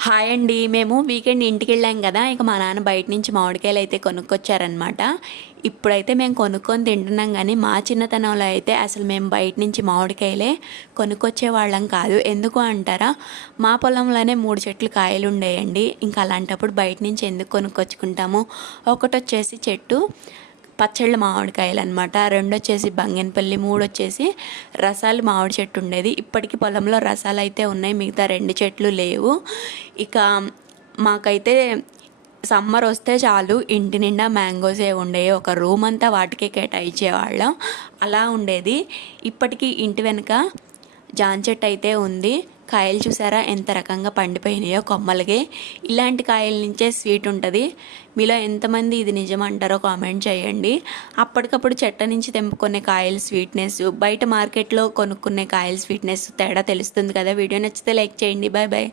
Hi అండి. మేము weekend ఇంటికెళ్ళాం కదా! ఇక మా నాన్న బయట నుంచి మామిడికాయలైతే కొనుక్కొచ్చారనమాట. ఇప్పుడైతే మేము కొనుక్కొని తింటున్నాం గానీ, మా చిన్నతనంలో అయితే అసలు మేము బయట నుంచి మామిడికాయలే కొనుక్కొచ్చేవాళ్ళం కాదు. ఎందుకు అంటారా? మా పొలంలోనే 3 చెట్లు కాయలుండేయండి. ఇంకా అలాంటప్పుడు బయట నుంచి ఎందుకు కొనుక్కొచ్చుకుంటాము? ఒకటొచ్చేసి చెట్టు పచ్చళ్ళ మామిడికాయలనమాట. రెండొచ్చేసి బంగినపల్లి, మూడొచ్చేసి రసాలు మామిడి చెట్టు ఉండేది. ఇప్పటికి పొలంలో రసాలైతే ఉన్నాయి. మిగతా 2 చెట్లు లేవు. ఇక మాకైతే సమ్మర్ వస్తే చాలు ఇంటి నిండా మ్యాంగోసే ఉండేవి. ఒక రూమ్ అంతా వాటికే కేటాయించేవాళ్ళం. అలా ఉండేది. ఇప్పటికీ ఇంటి వెనక జామ చెట్టు అయితే ఉంది. కాయలు చూసారా ఎంత రకంగా పండిపోయినాయో కొమ్మలకి. ఇలాంటి కాయల నుంచే స్వీట్ ఉంటుంది. మీలో ఎంతమంది ఇది నిజమంటారో కామెంట్ చేయండి. అప్పటికప్పుడు చెట్ట నుంచి తెంపుకునే కాయలు స్వీట్నెస్, బయట మార్కెట్లో కొనుక్కునే కాయలు స్వీట్నెస్ తేడా తెలుస్తుంది కదా. వీడియో నచ్చితే లైక్ చేయండి. Bye bye.